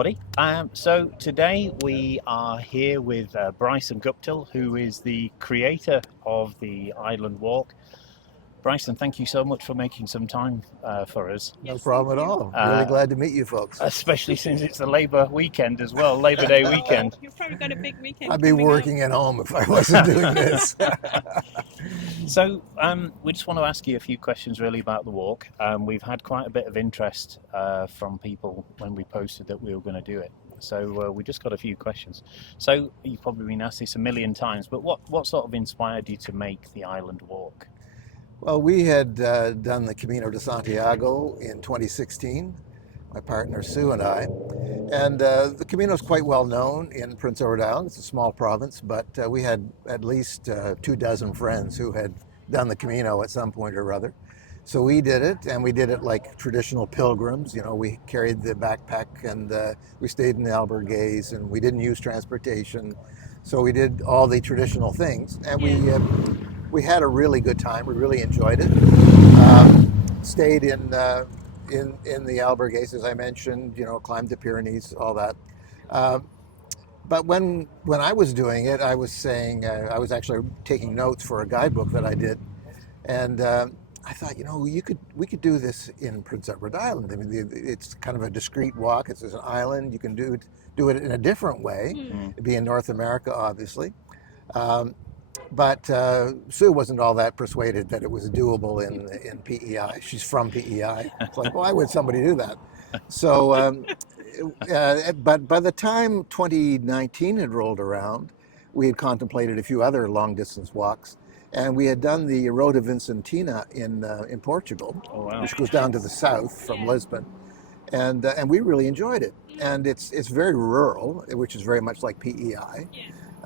everybody. So today we are here with Bryson Guptil, who is the creator of the Island Walk. Bryson, thank you so much for making some time for us. No Yes, problem thank at you. all. Really glad to meet you folks. Especially since it's the Labour weekend as well, Labour Day weekend. You've probably got a big weekend I'd be coming up. working at home if I wasn't doing this. So we just want to ask you a few questions really about the walk. We've had quite a bit of interest from people when we posted that we were going to do it. So we just got a few questions. So you've probably been asked this a million times, but what sort of inspired you to make the Island Walk? Well, we had done the Camino de Santiago in 2016, my partner Sue and I. And the Camino is quite well known in Prince Edward Island. It's a small province, but we had at least 24 friends who had done the Camino at some point or other. So we did it, and we did it like traditional pilgrims. You know, we carried the backpack, and we stayed in the albergues, and we didn't use transportation. So we did all the traditional things, and we had a really good time. We really enjoyed it. Stayed in the albergues, as I mentioned. You know, climbed the Pyrenees, all that. But when I was doing it, I was saying I was actually taking notes for a guidebook that I did, and I thought, you know, we could do this in Prince Edward Island. I mean, it's kind of a discrete walk. It's an island. You can do it in a different way. It'd be in North America, obviously. But Sue wasn't all that persuaded that it was doable in PEI. She's from PEI. It's like, why would somebody do that? So, but by the time 2019 had rolled around, we had contemplated a few other long distance walks, and we had done the Rota Vicentina in Portugal, Oh, wow. which goes down to the south from Lisbon, and we really enjoyed it. And it's very rural, which is very much like PEI,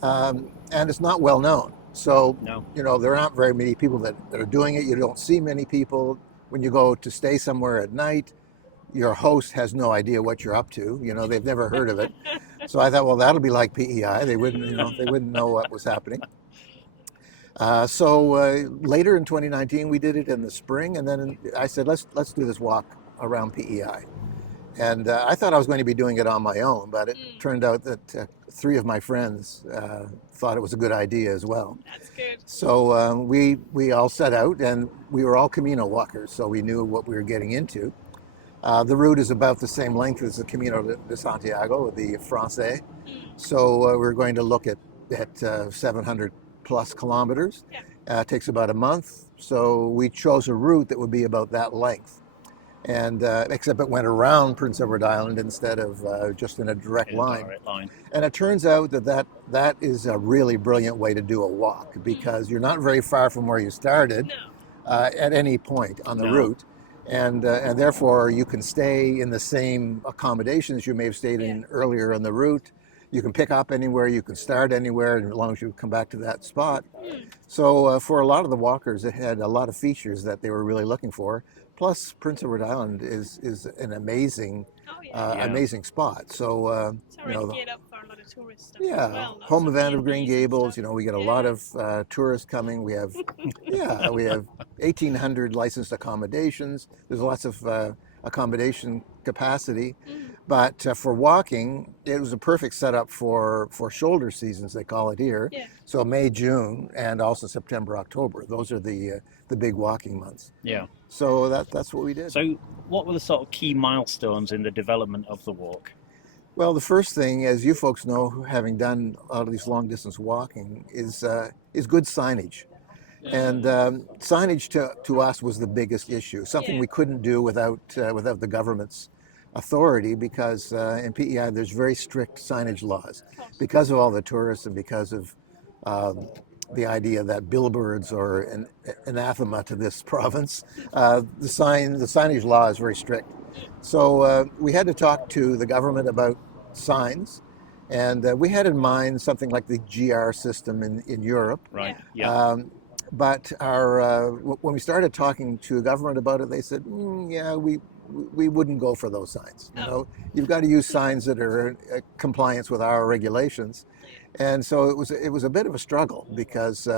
and it's not well known. So, No. you know, there aren't very many people that are doing it. You don't see many people. When you go to stay somewhere at night, your host has no idea what you're up to. You know, they've never heard of it. So I thought, well, that'll be like PEI. They wouldn't know what was happening. So later in 2019, we did it in the spring, and then I said, let's do this walk around PEI. And I thought I was going to be doing it on my own, but it turned out that 3 of my friends thought it was a good idea as well. That's good. So we all set out, and we were all Camino walkers, so we knew what we were getting into. The route is about the same length as the Camino de Santiago, the Francais. So we're going to look at 700 plus kilometers. It takes about a month. So we chose a route that would be about that length. And except it went around Prince Edward Island instead of just in a direct line. And it turns out that is a really brilliant way to do a walk, because you're not very far from where you started at any point on the route. And therefore you can stay in the same accommodations you may have stayed in earlier on the route. You can pick up anywhere, you can start anywhere, as long as you come back to that spot. So for a lot of the walkers, it had a lot of features that they were really looking for. Plus, Prince Edward Island is an amazing, amazing spot. So It's already geared up for a lot of tourist stuff yeah, as well. home Lots event of B&Bs Green and Gables. stuff. You know, we get a lot of tourists coming. We have we have 1,800 licensed accommodations. There's lots of accommodation capacity. But for walking, it was a perfect setup for shoulder seasons, they call it here. So May, June, and also September, October. Those are the big walking months. Yeah. So that's what we did. So what were the sort of key milestones in the development of the walk? Well, the first thing, as you folks know, having done all of these long distance walking, is good signage. And signage to us was the biggest issue, something we couldn't do without the government's authority, because in PEI there's very strict signage laws because of all the tourists and because of the idea that billboards are an anathema to this province. The signage law is very strict. So we had to talk to the government about signs, and we had in mind something like the GR system in Europe. Right. Yeah. But when we started talking to the government about it, they said, yeah, we wouldn't go for those signs. You know, you've got to use signs that are in compliance with our regulations. And so it was a bit of a struggle, because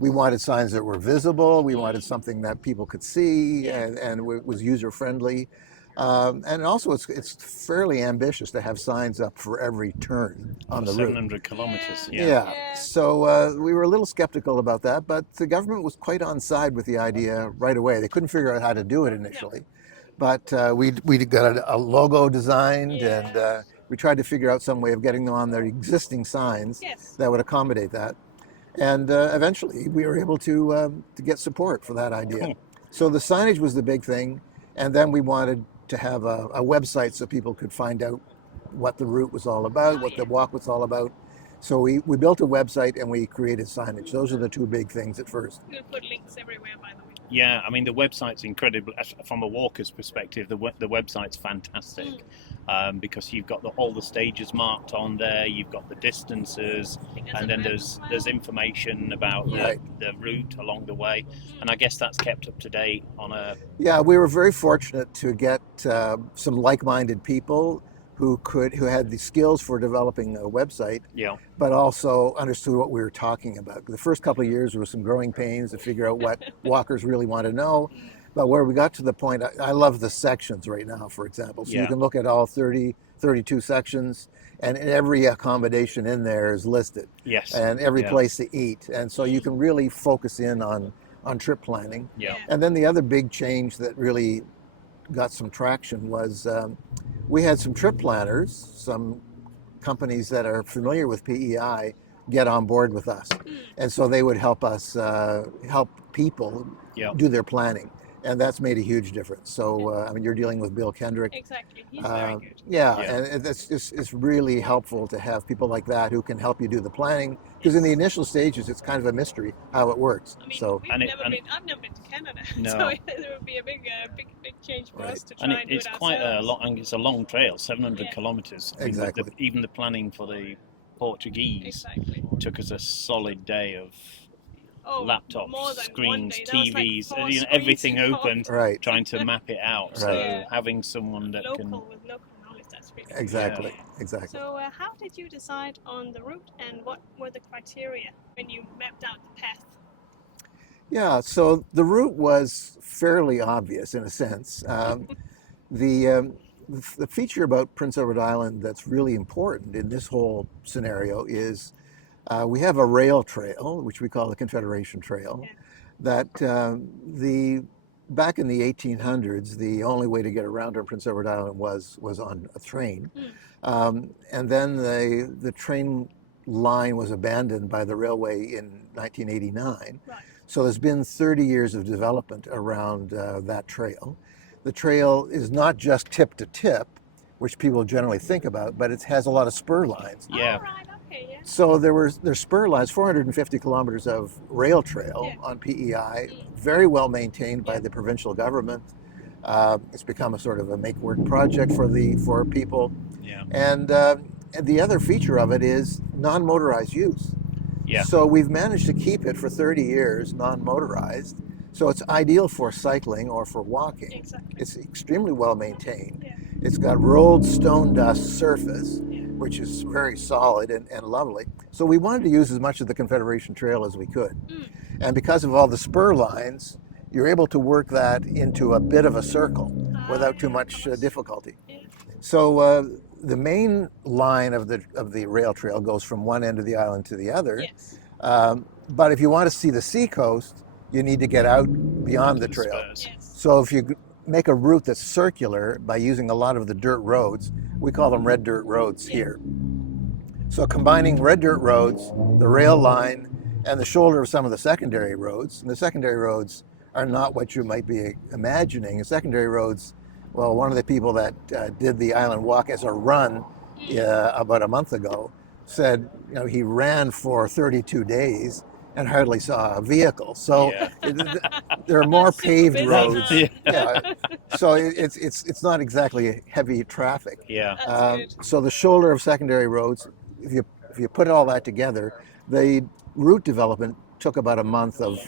we wanted signs that were visible. We wanted something that people could see and was user friendly. And also, it's fairly ambitious to have signs up for every turn on For the route. 700 kilometers. Yeah. Yeah. Yeah. So we were a little skeptical about that, but the government was quite on side with the idea right away. They couldn't figure out how to do it initially, but we got a logo designed, and we tried to figure out some way of getting them on their existing signs Yes. that would accommodate that. And eventually, we were able to get support for that idea. Cool. So the signage was the big thing, and then we wanted to have a website so people could find out what the route was all about, what the walk was all about. So we built a website and we created signage. Those are the two big things at first. We'll put links everywhere, by the way. Yeah, I mean the website's incredible. From a walker's perspective, the website's fantastic because you've got all the stages marked on there. You've got the distances, and then there's information about the route along the way. And I guess that's kept up to date on a. Yeah, we were very fortunate to get some like-minded people who had the skills for developing a website, but also understood what we were talking about. The first couple of years there were some growing pains to figure out what walkers really want to know. But where we got to the point, I love the sections right now, for example. So you can look at all 32 sections, and every accommodation in there is listed. Yes. And every place to eat. And so you can really focus in on trip planning. Yeah. And then the other big change that really got some traction was we had some trip planners, some companies that are familiar with PEI get on board with us. And so they would help us help people do their planning. And that's made a huge difference. So, I mean, you're dealing with Bill Kendrick. Exactly. He's very good. And it's really helpful to have people like that who can help you do the planning. Because in the initial stages, it's kind of a mystery how it works. I mean, So, I've never been to Canada, No. so it would be a big change for us to try and do it's it quite a ourselves. long. It's a long trail, 700 kilometers. I mean, Exactly. Even the planning for the Portuguese took us a solid day of laptops, more than screens, one day. That was like TVs, 4 everything screens open, right. trying to map it out. So having someone that with can. local knowledge, that's really good. exactly. Exactly. So how did you decide on the route, and what were the criteria when you mapped out the path? Yeah, so the route was fairly obvious in a sense. The feature about Prince Edward Island that's really important in this whole scenario is we have a rail trail, which we call the Confederation Trail, that back in the 1800s, the only way to get around on Prince Edward Island was on a train. And then the train line was abandoned by the railway in 1989. Right. So there's been 30 years of development around that trail. The trail is not just tip to tip, which people generally think about, but it has a lot of spur lines. Yeah. Oh, right. Okay. Yeah. So there's spur lines, 450 kilometers of rail trail on PEI, very well maintained by the provincial government. It's become a sort of a make-work project for people. Yeah. And the other feature of it is non-motorized use. Yeah. So we've managed to keep it for 30 years non-motorized. So it's ideal for cycling or for walking. Exactly. It's extremely well maintained. Yeah. It's got rolled stone dust surface, which is very solid and lovely. So we wanted to use as much of the Confederation Trail as we could. And because of all the spur lines, you're able to work that into a bit of a circle without too much difficulty. So the main line of the rail trail goes from one end of the island to the other. Yes. But if you want to see the seacoast, you need to get out beyond the trail. Yes. So if you make a route that's circular by using a lot of the dirt roads, we call them red dirt roads here. So combining red dirt roads, the rail line, and the shoulder of some of the secondary roads, and the secondary roads are not what you might be imagining. The secondary roads, well, one of the people that did the island walk as a run about a month ago said, he ran for 32 days and hardly saw a vehicle. So there are more paved roads. So it's not exactly heavy traffic. So the shoulder of secondary roads, if you put all that together, the route development took about a month of.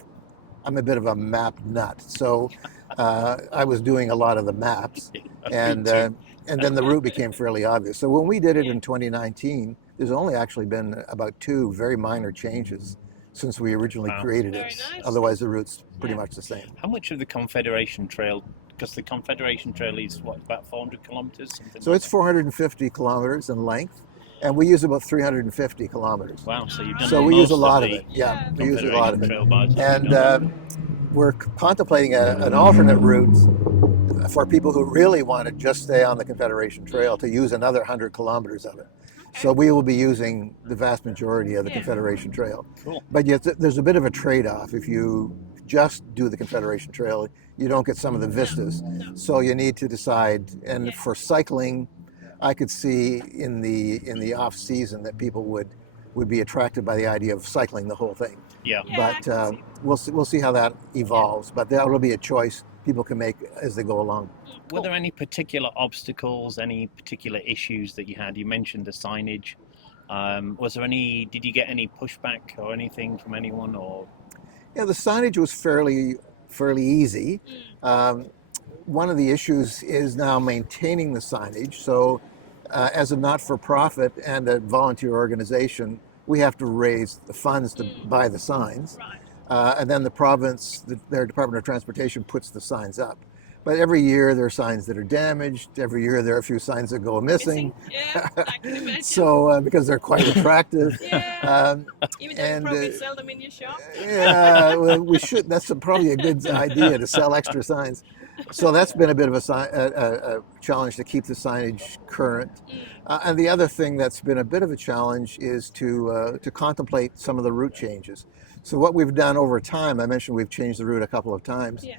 I'm a bit of a map nut, so I was doing a lot of the maps, and then the route became fairly obvious. So when we did it in 2019, there's only actually been about 2 very minor changes since we originally created it. Very nice. Otherwise, the route's pretty much the same. How much of the Confederation Trail Because the Confederation Trail is what, about 400 kilometers, something So like it's 450 kilometers in length, and we use about 350 kilometers. that. Wow, so you've done So we use a most lot of the it. Yeah, Yeah. we use a lot of Confederation it. Trail bars that And you've done. we're contemplating an alternate route for people who really want to just stay on the Confederation Trail to use another 100 kilometers of it. So we will be using the vast majority of the Yeah. Confederation Trail. Cool. But yet there's a bit of a trade-off. If you just do the Confederation Trail, you don't get some of the vistas. No. So you need to decide. And Yeah. for cycling, I could see in the off season that people would be attracted by the idea of cycling the whole thing. Yeah. Yeah, I But can see. we'll see how that evolves. But that will be a choice people can make as they go along. Were there any particular obstacles, any particular issues that you had? You mentioned the signage. Was there any? Did you get any pushback or anything from anyone? Or Yeah, the signage was fairly easy. One of the issues is now maintaining the signage. So, as a not-for-profit and a volunteer organization, we have to raise the funds to buy the signs, Right. and then the province, their Department of Transportation, puts the signs up. But every year there are signs that are damaged. Every year there are a few signs that go missing. Yeah, I can imagine. So because they're quite attractive. Yeah. Um, Even though and, you probably sell them in your shop. Yeah, well, we should. That's probably a good idea to sell extra signs. So that's been a bit of a challenge to keep the signage current. And the other thing that's been a bit of a challenge is to contemplate some of the route changes. So what we've done over time, I mentioned we've changed the route a couple of times. Yeah.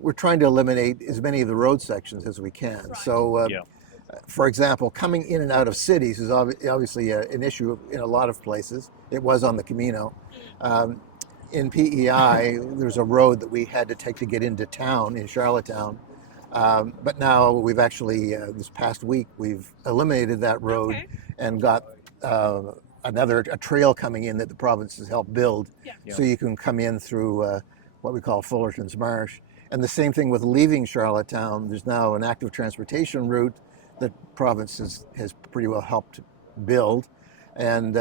We're trying to eliminate as many of the road sections as we can. Right. So, Yeah. for example, coming in and out of cities is obviously an issue in a lot of places. It was on the Camino. In PEI, there's a road that we had to take to get into town in Charlottetown. But now we've actually, this past week, we've eliminated that road Okay. and got a trail coming in that the province has helped build. Yeah. So you can come in through what we call Fullerton's Marsh. And the same thing with leaving Charlottetown. There's now an active transportation route that province has pretty well helped build. And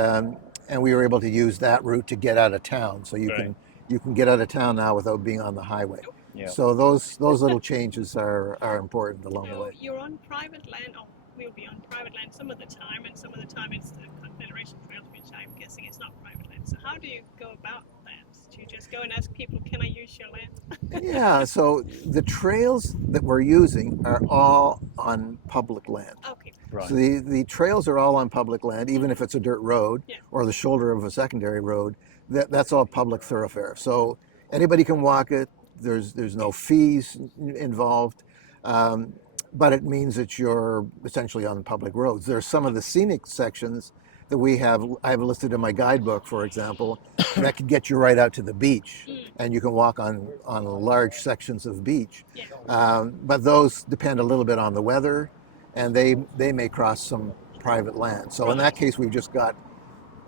we were able to use that route to get out of town. So you Right. can get out of town now without being on the highway. Yeah. So those little changes are important along the So way. you're on private land, or we'll be on private land some of the time, and some of the time it's the Confederation Trail, which I'm guessing is not private land. So how do you go about that? Do you just go and ask people, can I use your land? Yeah, so the trails that we're using are all on public land. Okay. Right. So the trails are all on public land, even if it's a dirt road Yeah. or the shoulder of a secondary road. That's all public thoroughfare. So anybody can walk it. There's no fees involved, but it means that you're essentially on public roads. There's some of the scenic sections that I've listed in my guidebook, for example, that could get you right out to the beach, and you can walk on large sections of beach. Yeah. But those depend a little bit on the weather, and they may cross some private land. So in that case, we've just got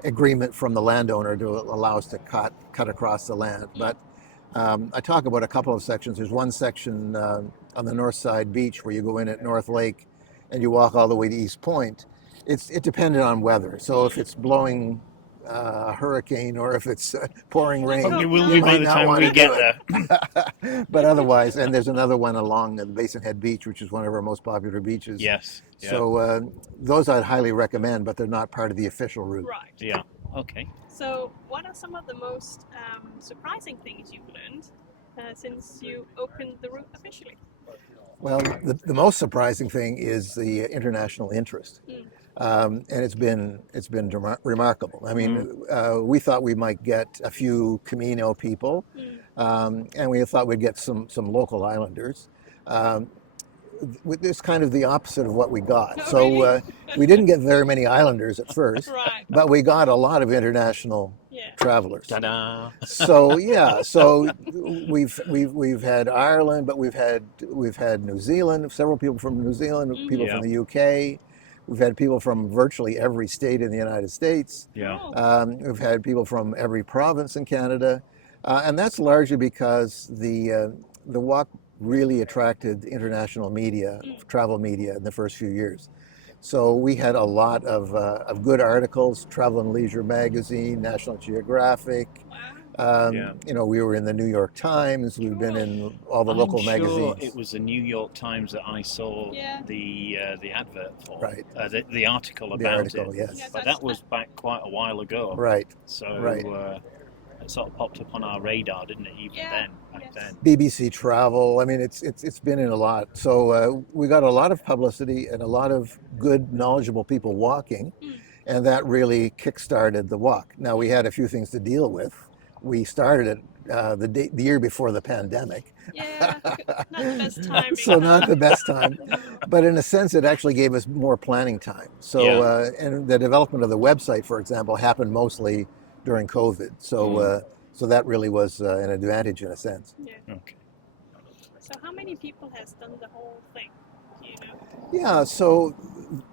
agreement from the landowner to allow us to cut across the land. But I talk about a couple of sections. There's one section on the north side beach where you go in at North Lake and you walk all the way to East Point. It depended on weather. So if it's blowing a hurricane or if it's pouring rain, Probably We will You be by might the not time want we to get do there. but otherwise, and there's another one along the Basin Head Beach, which is one of our most popular beaches. Yes. Yeah. So those I'd highly recommend, but they're not part of the official route. Right. Yeah. Okay. So what are some of the most surprising things you've learned since you opened the route officially? Well, the most surprising thing is the international interest, and it's been remarkable. I mean, we thought we might get a few Camino people, and we thought we'd get some local islanders. It's kind of the opposite of what we got. Oh, So really? we didn't get very many islanders at first, Right. but we got a lot of international Yeah. travelers. Ta-da. So yeah, so we've had Ireland, but we've had New Zealand, several people from New Zealand, people Yeah. from the UK. We've had people from virtually every state in the United States. Yeah. Oh, We've had people from every province in Canada, and that's largely because the walk really attracted international media, travel media, in the first few years. So we had a lot of good articles, Travel and Leisure magazine, National Geographic, Yeah. You know, we were in the New York Times. We've been in all the local I'm sure magazines. it was the New York Times that I saw Yeah. the advert for, Right. the article The about article, it. yes. Yes, But that was back quite a while ago. Right. So Right. it sort of popped up on our radar, didn't it? Even Yeah, then, back yes. then. BBC Travel. I mean, it's been in a lot. So we got a lot of publicity and a lot of good, knowledgeable people walking, and that really kick-started the walk. Now we had a few things to deal with. We started it the year before the pandemic. Yeah, not the best timing. So not huh? the best time, but in a sense, it actually gave us more planning time. So Yeah. and the development of the website, for example, happened mostly during COVID. So so that really was an advantage in a sense. Yeah. Okay. So how many people has done the whole thing? Do you know? Yeah, so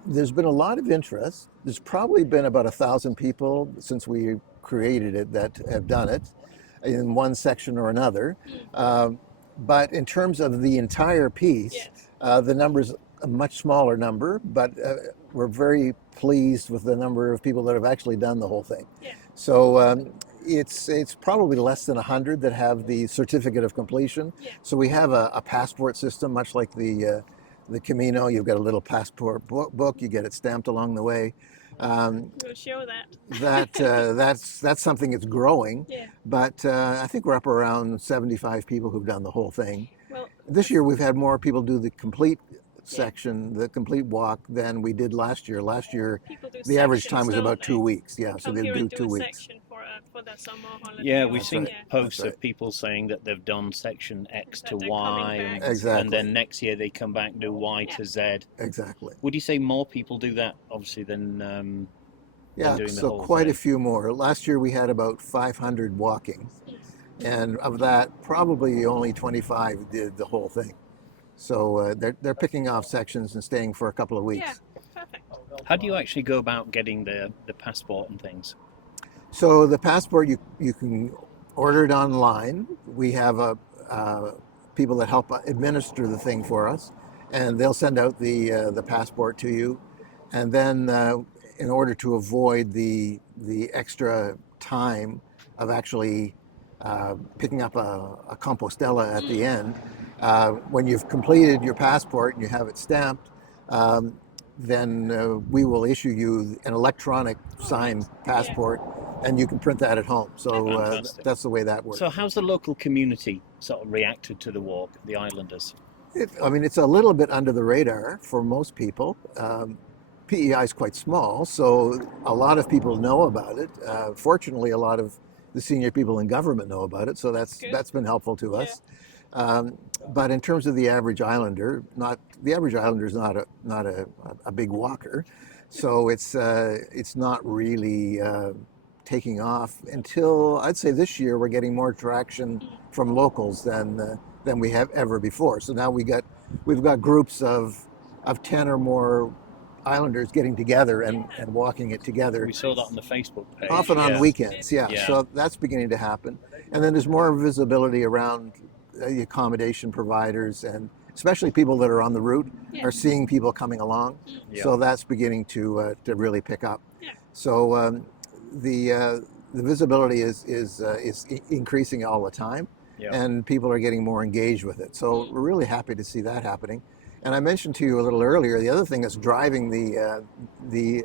there's been a lot of interest. There's probably been about 1,000 people since we created it that have done it in one section or another. But in terms of the entire piece, Yes. the number's a much smaller number, but we're very pleased with the number of people that have actually done the whole thing. Yeah. So it's probably less than 100 that have the certificate of completion. Yeah. So we have a passport system, much like the Camino. You've got a little passport book. You get it stamped along the way. We'll show that. That's something that's growing. Yeah. But I think we're up around 75 people who've done the whole thing. Well, This year we've had more people do the complete section, the complete walk, than we did last year. Last year, people do the average sections, time was don't about they? 2 weeks. Yeah, They so come they here do and do 2 a weeks. section for their summer holiday. Yeah, or we've That's seen right. yeah. posts That's right. of people saying that they've done section X That to they're Y, coming back. and Exactly. then next year they come back and do Y to Z. Exactly. Would you say more people do that, obviously, than Yeah, doing the so whole quite a thing? few more. Last year we had about 500 walking, and of that, probably only 25 did the whole thing. So they're picking off sections and staying for a couple of Yeah, weeks. perfect. How do you actually go about getting the passport and things? So the passport you can order it online. We have people that help administer the thing for us, and they'll send out the passport to you. And then in order to avoid the extra time of actually picking up a compostela at the end, when you've completed your passport and you have it stamped, then we will issue you an electronic signed passport, and you can print that at home. So Fantastic. that's the way that works. So how's the local community sort of reacted to the walk, the islanders? I mean, it's a little bit under the radar for most people. PEI is quite small, so a lot of people know about it. Fortunately, a lot of the senior people in government know about it, so Good. that's been helpful to us. But in terms of the average islander, the average islander is not a big walker, so it's not really taking off until I'd say this year we're getting more traction from locals than we have ever before. So now we've got groups of 10 or more islanders getting together and walking it together. We saw that on the Facebook page. Often on yeah. weekends, yeah. Yeah. So that's beginning to happen. And then there's more visibility around the accommodation providers, and especially people that are on the route are seeing people coming along. Yeah. So that's beginning to really pick up. Yeah. So the visibility is increasing all the time, Yeah. and people are getting more engaged with it. So we're really happy to see that happening. And I mentioned to you a little earlier, the other thing that's driving the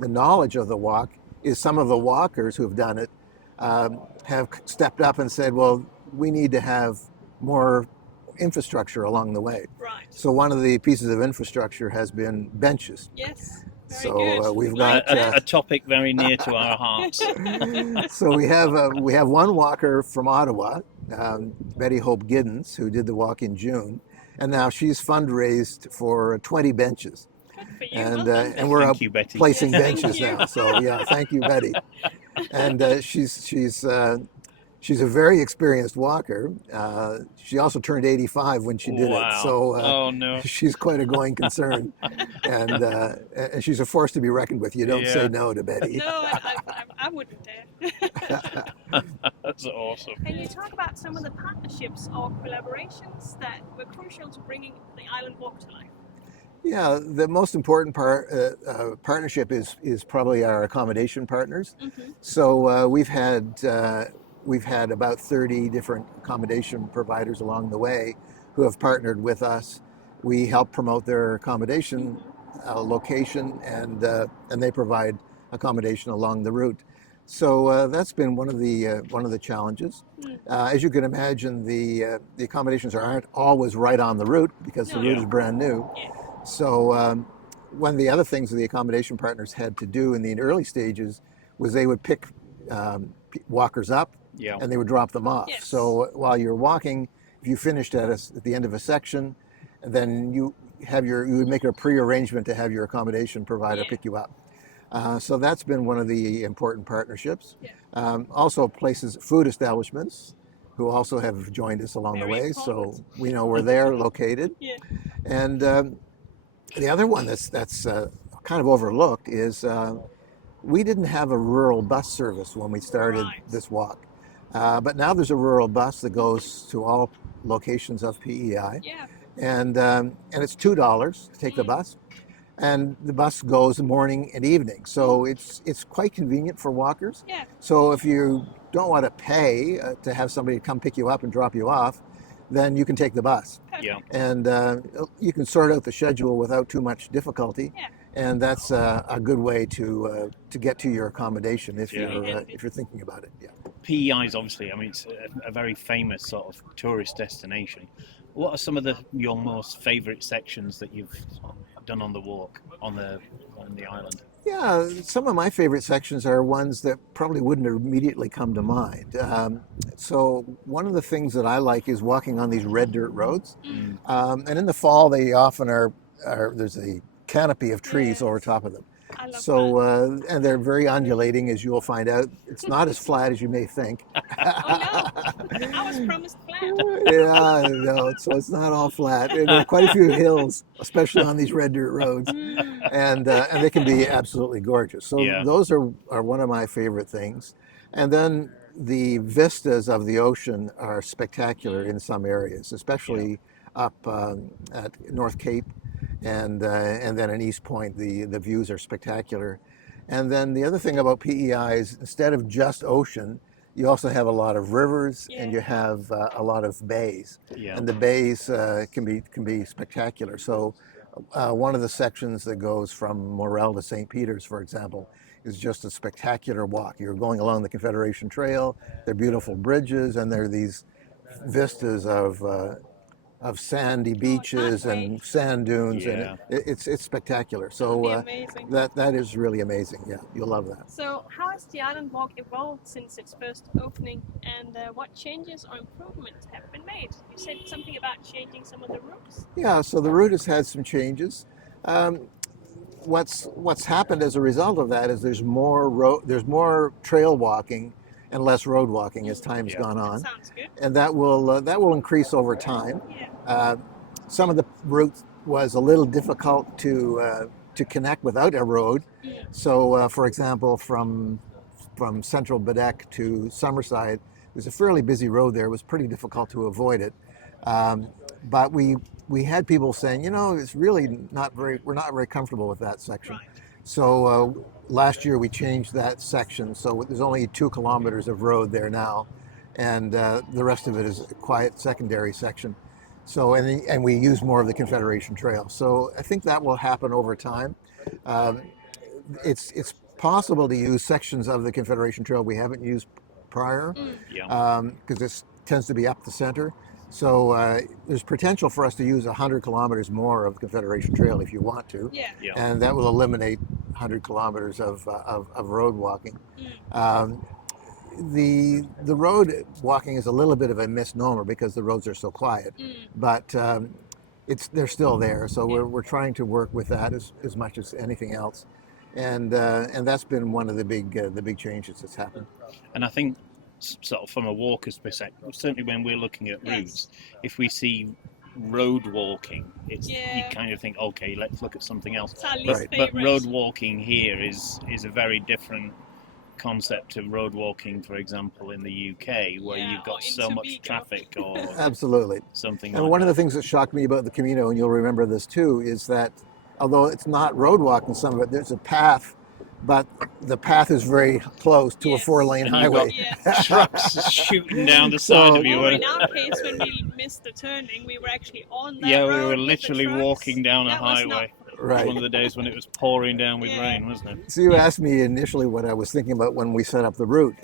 knowledge of the walk is some of the walkers who've done it have stepped up and said, well, we need to have more infrastructure along the way. Right. So one of the pieces of infrastructure has been benches. Yes. Very So good. we've Like got A topic very near to our hearts. so we have one walker from Ottawa, Betty Hope Giddens, who did the walk in June, and now she's fundraised for 20 benches, Good for you. and Well done, and we're Thank up you, Betty. placing Yes, thank benches you. now. So yeah, thank you, Betty. And she's a very experienced walker. She also turned 85 when she did Wow. it, so Oh no. she's quite a going concern, and she's a force to be reckoned with. You don't Yeah. say no to Betty. No, I wouldn't dare. That's awesome. Can you talk about some of the partnerships or collaborations that were crucial to bringing the island walk to life? Yeah, the most important partnership is probably our accommodation partners. Mm-hmm. So we've had we've had about 30 different accommodation providers along the way who have partnered with us. We help promote their accommodation location, and they provide accommodation along the route. So that's been one of the challenges. As you can imagine, the accommodations aren't always right on the route because the route is brand new. So one of the other things that the accommodation partners had to do in the early stages was they would pick walkers up and they would drop them off. So while you're walking, if you finished at the end of a section, then you would make a pre-arrangement to have your accommodation provider pick you up. So that's been one of the important partnerships. Also food establishments who also have joined us along the way, so we know where they're located. And the other one that's kind of overlooked is we didn't have a rural bus service when we started this walk. But now there's a rural bus that goes to all locations of PEI. And it's $2 to take the bus. And the bus goes morning and evening. So it's quite convenient for walkers. So if you don't want to pay to have somebody come pick you up and drop you off, then you can take the bus. And you can sort out the schedule without too much difficulty. And that's a good way to get to your accommodation if you're thinking about it. PEI is obviously, I mean, it's a very famous sort of tourist destination. What are some of your most favourite sections that you've done on the walk on the island? Yeah, some of my favorite sections are ones that probably wouldn't immediately come to mind. So one of the things that I like is walking on these red dirt roads. And in the fall, they often there's a canopy of trees over top of them. So, and they're very undulating, as you'll find out. It's not as flat as you may think. Oh no, I was promised flat. Yeah, no, so it's not all flat. There are quite a few hills, especially on these red dirt roads, and they can be absolutely gorgeous. So those are one of my favorite things. And then the vistas of the ocean are spectacular in some areas, especially up at North Cape. And then in East Point, the views are spectacular. And then the other thing about PEI is instead of just ocean, you also have a lot of rivers and you have a lot of bays. And the bays can be spectacular. So one of the sections that goes from Morel to St. Peter's, for example, is just a spectacular walk. You're going along the Confederation Trail. They're beautiful bridges, and there are these vistas of sandy beaches and sand dunes, and it's spectacular. So that is really amazing. Yeah, you'll love that. So how has the island walk evolved since its first opening, and what changes or improvements have been made? You said something about changing some of the routes. Yeah, so the route has had some changes. What's happened as a result of that is there's more trail walking and less road walking as time's gone on. That sounds good. And that will increase over time. Some of the routes was a little difficult to connect without a road. So, for example, from Central Badek to Summerside, there's a fairly busy road there. It was pretty difficult to avoid it. But we had people saying, it's really we're not very comfortable with that section. So last year we changed that section, so there's only 2 kilometers of road there now, and the rest of it is a quiet secondary section. So and we use more of the Confederation Trail. So I think that will happen over time. It's possible to use sections of the Confederation Trail we haven't used prior, because this tends to be up the center. So there's potential for us to use 100 kilometers more of Confederation Trail if you want to, and that will eliminate 100 kilometers of road walking. The road walking is a little bit of a misnomer because the roads are so quiet, but they're still there. So we're trying to work with that as much as anything else, and that's been one of the big changes that's happened. And I think, sort of from a walker's perspective, certainly when we're looking at routes, if we see road walking, you kind of think, okay, let's look at something else. But road walking here is a very different concept to road walking, for example, in the UK, where you've got so much traffic or absolutely something. And one of the things that shocked me about the Camino, and you'll remember this too, is that although it's not road walking, some of it, there's a path but the path is very close to a Yes. 4-lane And you've highway. Yes. Trucks shooting down the So- side of you. Or in our case, when we missed the turning, we were actually on that Yeah, road we were with the literally trucks. walking down a That was not highway. fun. Right. One of the days when it was pouring down with Yeah. rain, wasn't it? So you asked me initially what I was thinking about when we set up the route.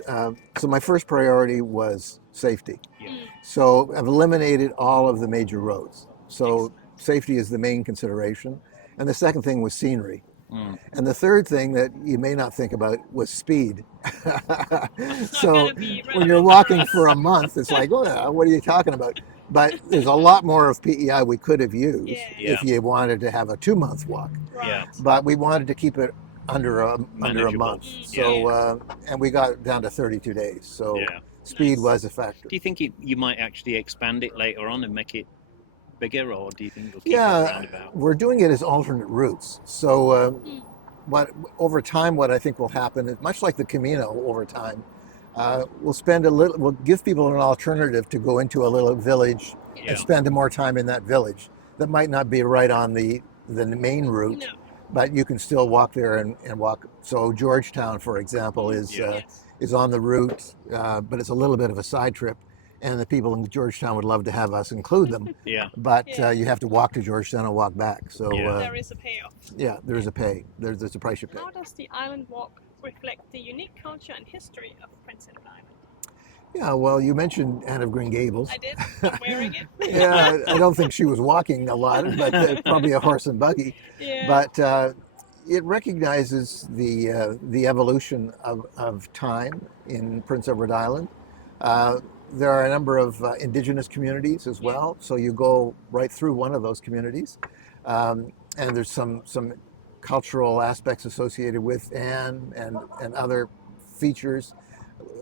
So my first priority was safety. Yeah. So I've eliminated all of the major roads. So safety is the main consideration. And the second thing was scenery. Mm. And the third thing that you may not think about was speed. So gonna be when you're relevant walking for for a month, it's like, oh, what are you talking about? But there's a lot more of PEI we could have used Yeah. if you wanted to have a 2-month walk. Right. Yeah. But we wanted to keep it under a Manageable. month. So and we got down to 32 days. So Yeah. speed Nice. was a factor. Do you think you might actually expand it later on and make it bigger, or do you think you'll keep it Yeah, roundabout? we're doing it as alternate routes. So what over time, what I think will happen is much like the Camino over time. We'll give people an alternative to go into a little village Yeah. and spend more time in that village. That might not be right on the main route, No. but you can still walk there and walk. So Georgetown, for example, is Yeah. Yes. is on the route, but it's a little bit of a side trip. And the people in Georgetown would love to have us include them, Yeah. but Yeah. you have to walk to Georgetown and walk back. So Yeah. There is a payoff. yeah, there is a pay. There's a price you pay. How does the island walk reflect the unique culture and history of Prince Edward Island? Yeah, well, you mentioned Anne of Green Gables. I did. I'm wearing it. Yeah, I don't think she was walking a lot, but probably a horse and buggy. Yeah. But it recognizes the evolution of time in Prince Edward Island. There are a number of indigenous communities as well, so you go right through one of those communities, and there's some cultural aspects associated with Anne and other features.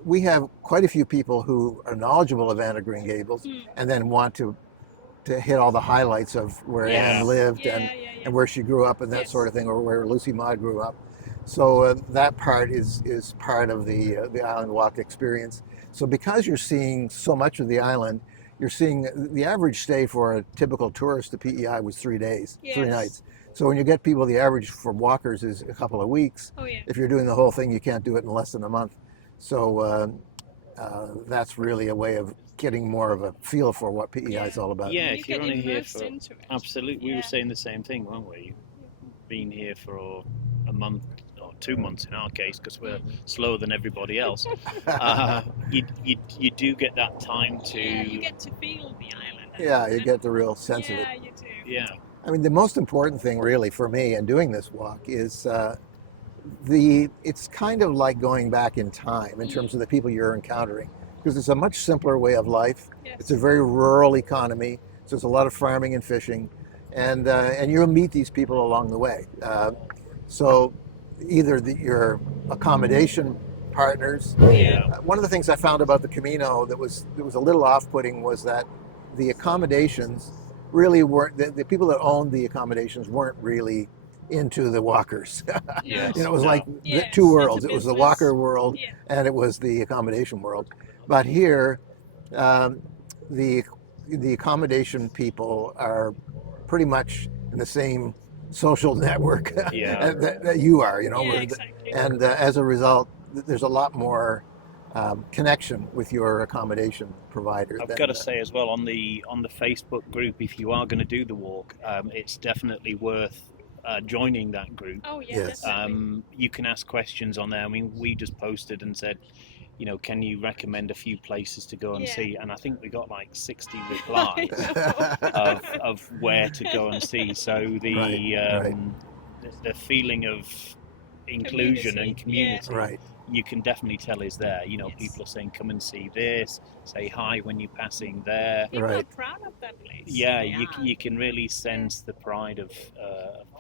We have quite a few people who are knowledgeable of Anne of Green Gables and then want to hit all the highlights of where Yeah. Anne lived and where she grew up and that Yes. sort of thing, or where Lucy Maud grew up. So that part is part of the Island Walk experience. So because you're seeing so much of the island, you're seeing the average stay for a typical tourist to PEI was 3 days, 3 Yes. nights. So when you get people, the average for walkers is a couple of weeks. Oh yeah. If you're doing the whole thing, you can't do it in less than a month. So that's really a way of getting more of a feel for what PEI is all about. Yeah, You if you're get only here immersed for into it. absolutely, we Yeah. were saying the same thing, weren't we? Been here for a month or 2 months in our case, because we're slower than everybody else. You do get that time to Yeah, you get to feel the island. Yeah, you get the real sense of it. Yeah, you do. yeah. I mean, the most important thing really for me in doing this walk is it's kind of like going back in time in terms of the people you're encountering, because it's a much simpler way of life. Yes. It's a very rural economy, so there's a lot of farming and fishing, and you'll meet these people along the way. So either your accommodation partners. Yeah. One of the things I found about the Camino that was a little off-putting was that the accommodations really weren't, the people that owned the accommodations weren't really into the walkers. Yes. It was No. like Yes, two it's worlds. a It was the business. walker world Yeah. and it was the accommodation world. But here, the accommodation people are pretty much in the same social network Yeah. that you are, Yeah, where exactly. and as a result, there's a lot more connection with your accommodation provider. I've than, got to say as well, on the Facebook group, if you are going to do the walk, it's definitely worth joining that group. Oh yeah, Yes. definitely. You can ask questions on there. I mean, we just posted and said, can you recommend a few places to go and Yeah. see? And I think we got like 60 replies I know. of where to go and see. So the Right. the feeling of inclusion and community, Right. you can definitely tell is there. Yes. People are saying, come and see this, say hi when you're passing there. People Right. are proud of that place. Yeah, They you are. you can really sense the pride of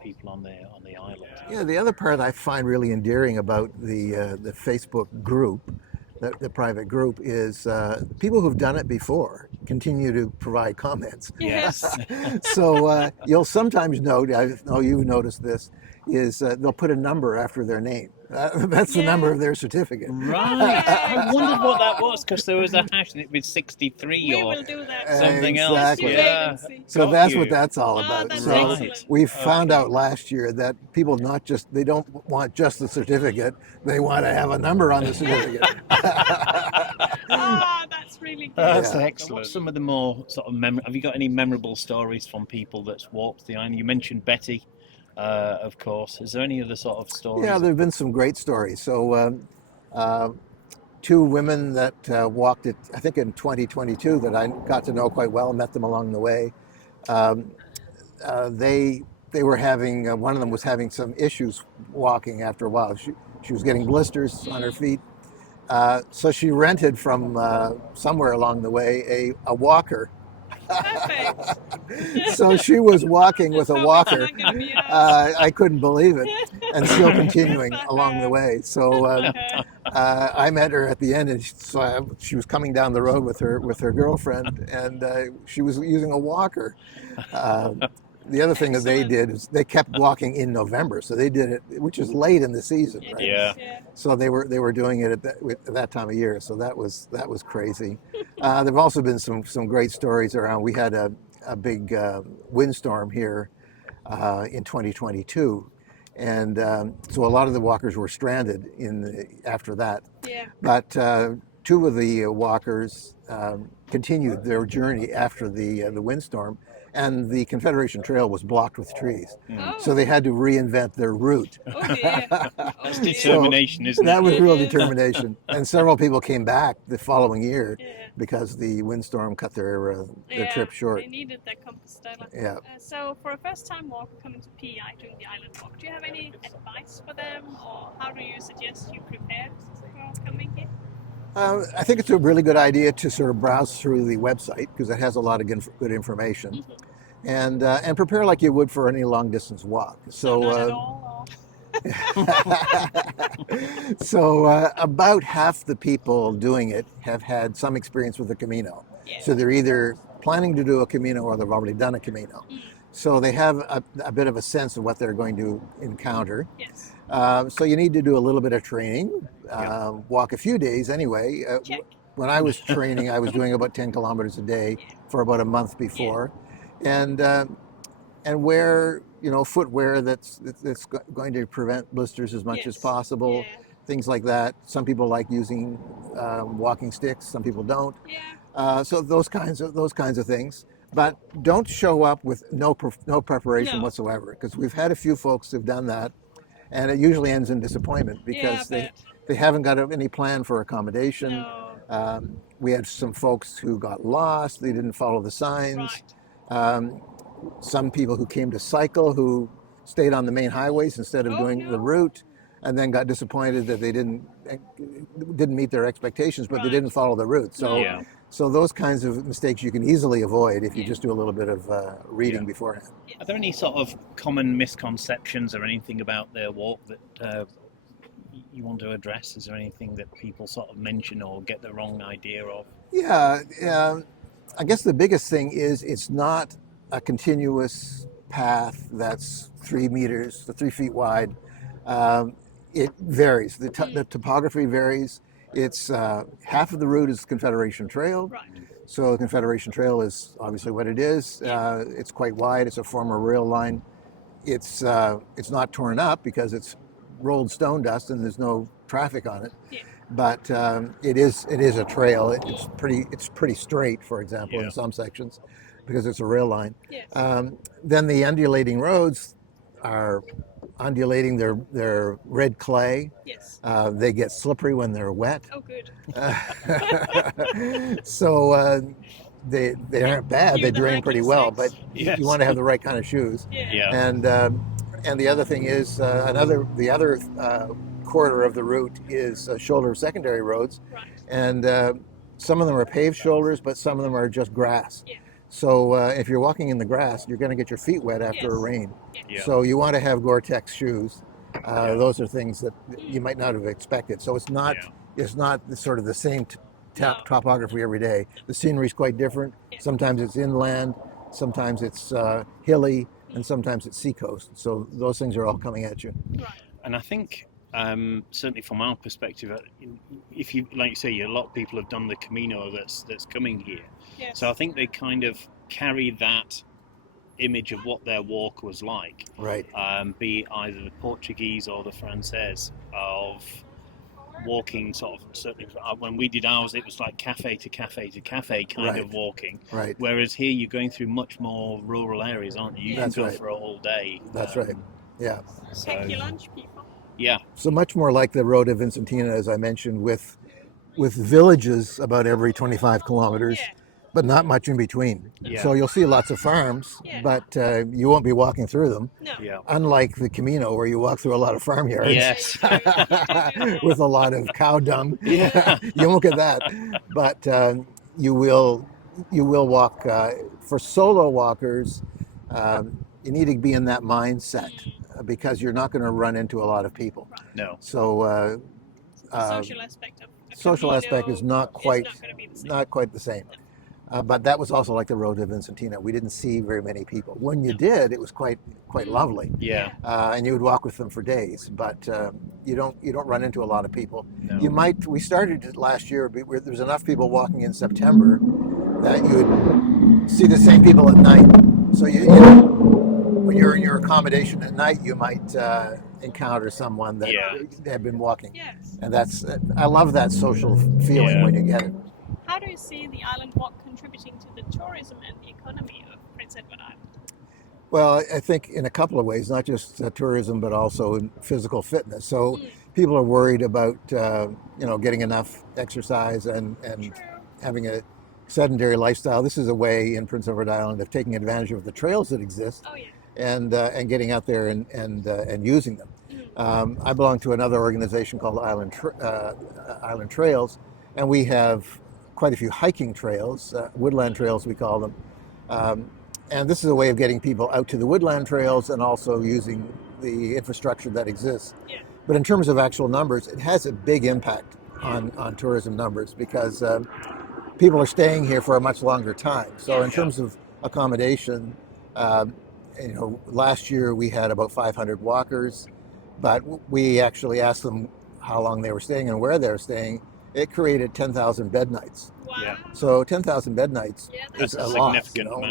people on the island. Yeah, the other part I find really endearing about the Facebook group, the private group, is people who've done it before continue to provide comments. Yes. So you'll sometimes note, I know you've noticed this, is they'll put a number after their name. That's the number of their certificate. Right. I wondered what that was because there was a hash and it was 63 We or will do that. something else. Exactly. Yeah. So So that's Got what you. that's all Oh, about. that's So excellent. we found Okay. out last year that people they don't want just the certificate, they want to have a number on the certificate. That's really good. That's Yeah. excellent. What's some of the more sort of have you got any memorable stories from people that's walked the island? You mentioned Betty, of course. Is there any other sort of stories? Yeah, there have been some great stories. So two women that walked it, I think in 2022, that I got to know quite well, met them along the way. Um, they were having one of them was having some issues walking after a while. She was getting blisters on her feet, so she rented from somewhere along the way a walker. Perfect. So she was walking with a Hope it's walker. not gonna be us. I couldn't believe it, and still continuing along the way. So Okay. I met her at the end, and she was coming down the road with her girlfriend, and she was using a walker. The other thing that they Excellent. did is they kept walking in November, so they did it, which is late in the season, It right? is, Yeah. yeah. So they were doing it at that time of year. So that was crazy. There've also been some great stories around. We had a big windstorm here in 2022, and so a lot of the walkers were stranded after that. Yeah. But two of the walkers continued their journey after the windstorm, and the Confederation Trail was blocked with trees. Oh. So they had to reinvent their route. Oh dear. Oh That's dear. determination, isn't That it? was real It is. determination. And several people came back the following year Yeah. because the windstorm cut their Yeah, trip short. They needed that Compostela. Yeah. So for a first-time walker coming to PI doing the island walk, do you have any advice for them, or how do you suggest you prepare for coming here? I think it's a really good idea to sort of browse through the website because it has a lot of good information, and prepare like you would for any long distance walk. So not at all. So about half the people doing it have had some experience with the Camino. Yeah. So they're either planning to do a Camino or they've already done a Camino. So they have a bit of a sense of what they're going to encounter. Yes. So you need to do a little bit of training, walk a few days anyway. Check. When I was training, I was doing about 10 kilometers a day for about a month before, and wear footwear that's going to prevent blisters as much as Yes. possible, Yeah. things like that. Some people like using walking sticks, some people don't. Yeah. So those kinds of things. But don't show up with no preparation No. whatsoever, because we've had a few folks who've done that, and it usually ends in disappointment because Yeah, I bet. they haven't got any plan for accommodation. No. We had some folks who got lost; they didn't follow the signs. Right. Some people who came to cycle who stayed on the main highways instead of Oh, doing the no. route, and then got disappointed that they didn't meet their expectations, but they Right. didn't follow the route. So. Yeah. So those kinds of mistakes you can easily avoid if you Yeah. just do a little bit of reading Yeah. beforehand. Are there any sort of common misconceptions or anything about their walk that you want to address? Is there anything that people sort of mention or get the wrong idea of? Yeah, I guess the biggest thing is it's not a continuous path that's 3 meters, 3 feet wide. It varies. The topography varies. It's half of the route is Confederation Trail. Right. So the Confederation Trail is obviously what it is. It's quite wide. It's a former rail line. It's not torn up because it's rolled stone dust and there's no traffic on it. Yeah. But it is a trail. It's pretty straight, for example, Yeah. in some sections, because it's a rail line. Yes. Then the undulating roads are undulating. They're red clay. Yes. They get slippery when they're wet. Oh, good. So they aren't bad. They Keep the drain pretty hiking well, sticks. but Yes. you want to have the right kind of shoes. Yeah. Yeah. And the other thing is the other quarter of the route is shoulder secondary roads, Right. and some of them are paved shoulders, but some of them are just grass. Yeah. So if you're walking in the grass, you're going to get your feet wet after a Yes. rain. Yeah. So you want to have Gore-Tex shoes. Those are things that you might not have expected. So it's not sort of the same No. topography every day. The scenery is quite different. Yeah. Sometimes it's inland, sometimes it's hilly, and sometimes it's seacoast. So those things are all coming at you. Right. And I think certainly from our perspective, if you like you say, a lot of people have done the Camino that's coming here. Yes. So I think they kind of carry that image of what their walk was like, Right. be it either the Portuguese or the Française, of walking sort of, certainly when we did ours, it was like cafe to cafe to cafe kind Right. of walking. Right. Whereas here you're going through much more rural areas, aren't you? You That's can go right. for a whole day. That's right. Yeah. Pack your lunch, people. Yeah. So much more like the Road of Vincentina, as I mentioned, with villages about every 25 kilometers, Yeah. but not much in between. Yeah. So you'll see lots of farms, Yeah. but you won't be walking through them. No. Yeah. Unlike the Camino, where you walk through a lot of farmyards Yes. Yeah, you do. with a lot of cow dung. Yeah. You won't get that, but you will walk. For solo walkers, you need to be in that mindset because you're not going to run into a lot of people. No. So The social aspect of a social Camino aspect is not quite not going to be the same. not quite the same. But that was also like the Road to Vincentina. We didn't see very many people. When you did, it was quite lovely, Yeah. and you would walk with them for days. But you don't run into a lot of people. No. You might. We started it last year. But there was enough people walking in September that you would see the same people at night. So you when you're in your accommodation at night, you might encounter someone that had been walking. Yes. And I love that social feeling when you get it. How do you see the island walk contributing to the tourism and the economy of Prince Edward Island? Well, I think in a couple of ways, not just tourism, but also in physical fitness. So people are worried about, getting enough exercise and having a sedentary lifestyle. This is a way in Prince Edward Island of taking advantage of the trails that exist Oh, yeah. and getting out there and using them. I belong to another organization called Island Trails, and we have quite a few hiking trails, woodland trails we call them. And this is a way of getting people out to the woodland trails and also using the infrastructure that exists. Yeah. But in terms of actual numbers, it has a big impact on tourism numbers because people are staying here for a much longer time. So in terms of accommodation, last year we had about 500 walkers, but we actually asked them how long they were staying and where they were staying. It created 10,000 bed nights. Wow. Yeah. So 10,000 bed nights That's is a a lot. significant amount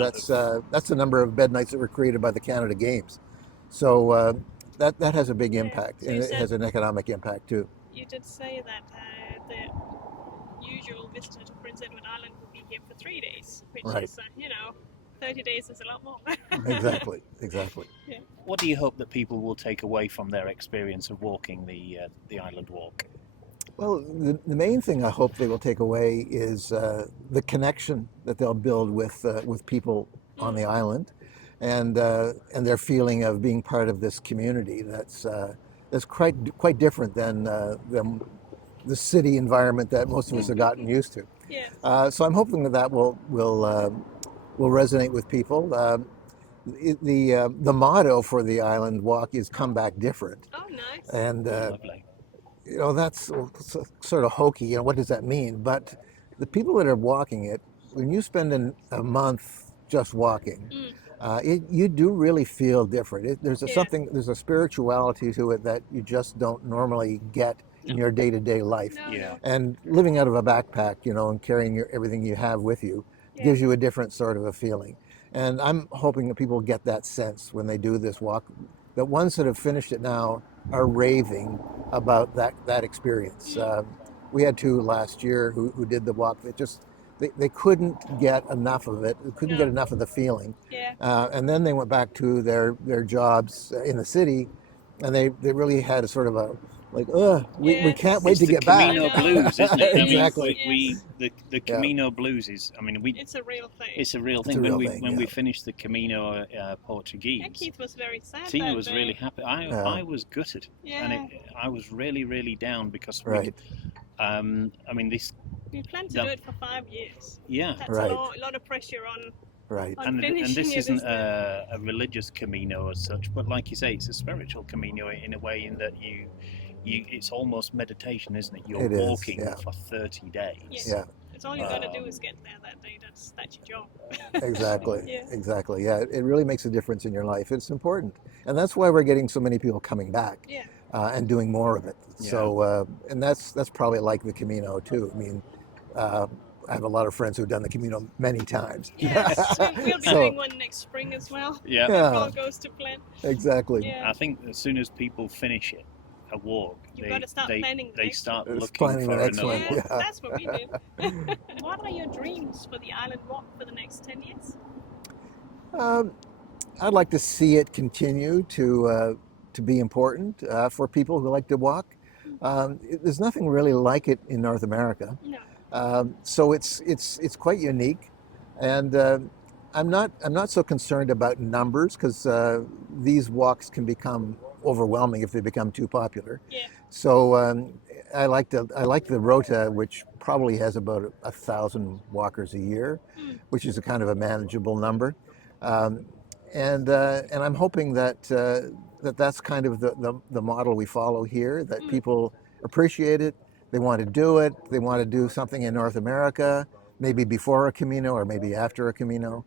That's the number of bed nights that were created by the Canada Games. So that has a big impact, So and you it said- has an economic impact too. You did say that the usual visitor to Prince Edward Island will be here for 3 days, which Right. is, 30 days is a lot more. Exactly. What do you hope that people will take away from their experience of walking the island walk? Well, the main thing I hope they will take away is the connection that they'll build with people on the island, and their feeling of being part of this community that's quite different than the city environment that most of us have gotten used to. Yeah. So I'm hoping that will resonate with people. The motto for the island walk is "Come back different," Oh, nice. and Lovely. that's sort of hokey. What does that mean? But the people that are walking it, when you spend a month just walking, you do really feel different. There's a spirituality to it that you just don't normally get in your day-to-day life. No, Yeah. no. And living out of a backpack, and carrying everything you have with you, gives you a different sort of a feeling. And I'm hoping that people get that sense when they do this walk. The ones that have finished it now are raving about that experience. We had two last year who did the walk that just they couldn't get enough of it. They couldn't get enough of the feeling. Yeah. And then they went back to their jobs in the city, and they really had a sort of a like, we can't wait It's to the get back. Camino blues, isn't it? Exactly. I mean, the Camino blues is. I mean, It's a real thing. It's a real It's a thing. real When thing, we finished the Camino Portuguese, Yeah, Keith was very sad. Tina that was day. really happy. I was gutted, and I was really, really down because Right. I mean, this. We planned to No. do it for 5 years. Yeah. That's Right. a lot of pressure on. Right. on And finishing this it, isn't isn't it? a religious Camino as such, but like you say, it's a spiritual Camino in a way in that it's almost meditation, isn't it? You're It is, walking yeah. for 30 days. Yes. Yeah. It's all you got to do is get there that day. That's your job. Exactly. Yeah. Exactly. Yeah. It really makes a difference in your life. It's important, and that's why we're getting so many people coming back. Yeah. and doing more of it. Yeah. So, and that's probably like the Camino too. I mean, I have a lot of friends who've done the Camino many times. Yes, we'll be So- doing one next spring as well. Yeah. If Yeah. all goes to plan. Exactly. Yeah. I think as soon as people finish it, a walk, You've got to start planning the they next start one. looking Planning the for next another one, one. Yes, yeah. that's what we did. What are your dreams for the island walk for the next 10 years? I'd like to see it continue to be important for people who like to walk. There's nothing really like it in North America, No. so it's quite unique, and I'm not so concerned about numbers because these walks can become overwhelming if they become too popular. Yeah. So I like the Rota, which probably has about 1,000 walkers a year, Mm. which is a kind of a manageable number. And I'm hoping that that's kind of the model we follow here. That Mm. people appreciate it, they want to do it, they want to do something in North America, maybe before a Camino or maybe after a Camino,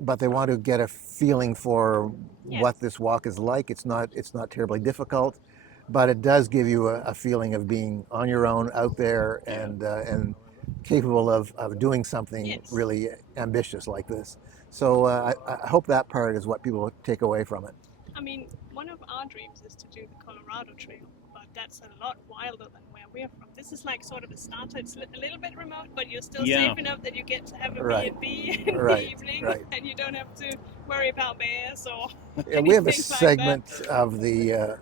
but they want to get a feeling for Yes. what this walk is like. It's not terribly difficult, but it does give you a feeling of being on your own out there and capable of doing something Yes. really ambitious like this. So I hope that part is what people take away from it. I mean, one of our dreams is to do the Colorado Trail, but that's a lot wilder than where we're from. This is like sort of a starter. It's a little bit remote, but you're still Yeah. safe enough that you get to have a Right. B&B in Right, the evening, right. and you don't have to worry about bears or Yeah, we have a anything like that. segment of the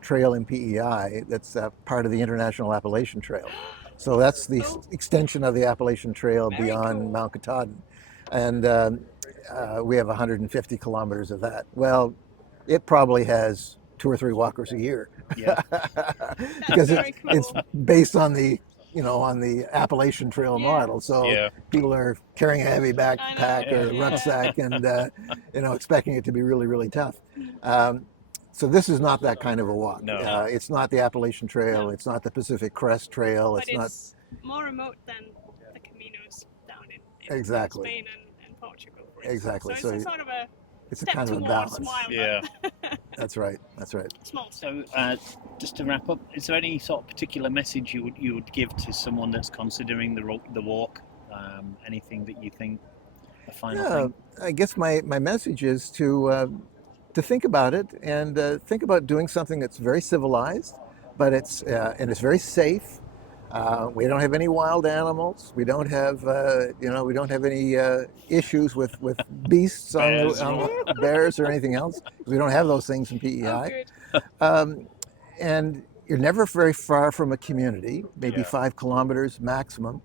trail in PEI that's part of the International Appalachian Trail. So that's the Oh. extension of the Appalachian Trail Very beyond cool. Mount Katahdin. And we have 150 kilometers of that. Well, it probably has 2 or 3 walkers a year. Yeah. Because very it's cool. based on the on the Appalachian Trail Yeah. model. So Yeah. people are carrying a heavy backpack know, or yeah. rucksack and expecting it to be really, really tough. So this is not that kind of a walk. No. It's not the Appalachian Trail. No. It's not the Pacific Crest Trail. But It's not it's more remote than the Caminos down in Exactly. Spain and Portugal. For instance. Exactly. So it's So a sort of a it's a step kind of a towards balance. wilder. Yeah. That's right. That's right. Small step. So, just to wrap up, is there any sort of particular message you would give to someone that's considering the walk? Anything that you think a final Yeah, thing? I guess my message is to think about it and think about doing something that's very civilized, but it's very safe. We don't have any wild animals. We don't have we don't have any issues with beasts Bears. on the bears or anything else. We don't have those things in Oh, PEI. good. And you're never very far from a community, maybe Yeah. 5 kilometers maximum.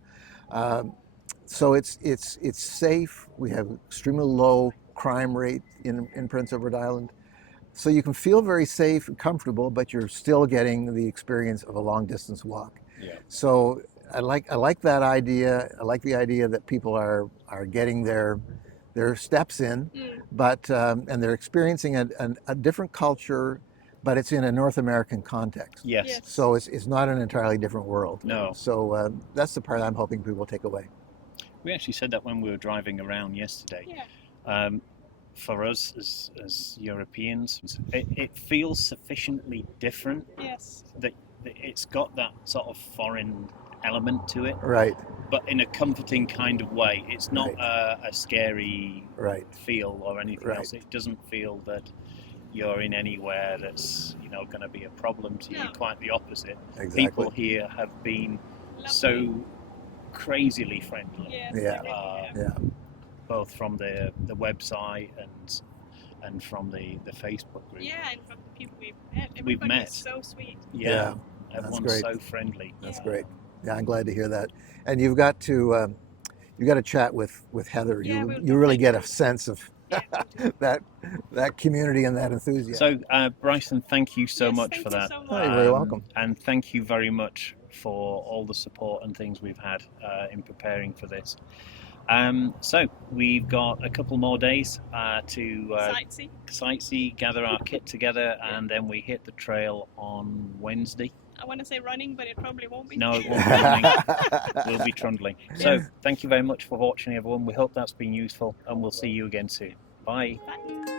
So it's safe. We have extremely low crime rate in Prince Edward Island. So you can feel very safe and comfortable, but you're still getting the experience of a long distance walk. Yeah. So I like that idea. I like the idea that people are getting their steps in, Mm. but and they're experiencing a different culture, but it's in a North American context. Yes. Yes. So it's not an entirely different world. No. So that's the part I'm hoping people take away. We actually said that when we were driving around yesterday. Yeah. For us as Europeans, it feels sufficiently different Yes. that it's got that sort of foreign element to it, Right. but in a comforting kind of way. It's not Right. a scary Right. feel or anything Right. else. It doesn't feel that you're in anywhere that's going to be a problem to you. No. Quite the opposite. Exactly. People here have been Lovely. so crazily friendly. Yes, Yeah. they really are. Yeah. Both from the website and from the Facebook group. Yeah, and from the people we've met. We've Everybody met. is so sweet. Yeah, That's everyone's great. so friendly. That's Yeah. great. Yeah, I'm glad to hear that. And you've got to chat with Heather. Yeah, you we'll you really get a definitely. sense of Yeah, we'll do. that community and that enthusiasm. So, Bryson, thank you so Yes, much thank for you that. so Oh, much. you're very welcome. And thank you very much for all the support and things we've had in preparing for this. So we've got a couple more days to Sightsee. sightsee, gather our kit together, and then we hit the trail on Wednesday. I want to say running, but it probably won't be. No, it won't be running. We'll be trundling. So thank you very much for watching, everyone. We hope that's been useful, and we'll see you again soon. Bye. Bye.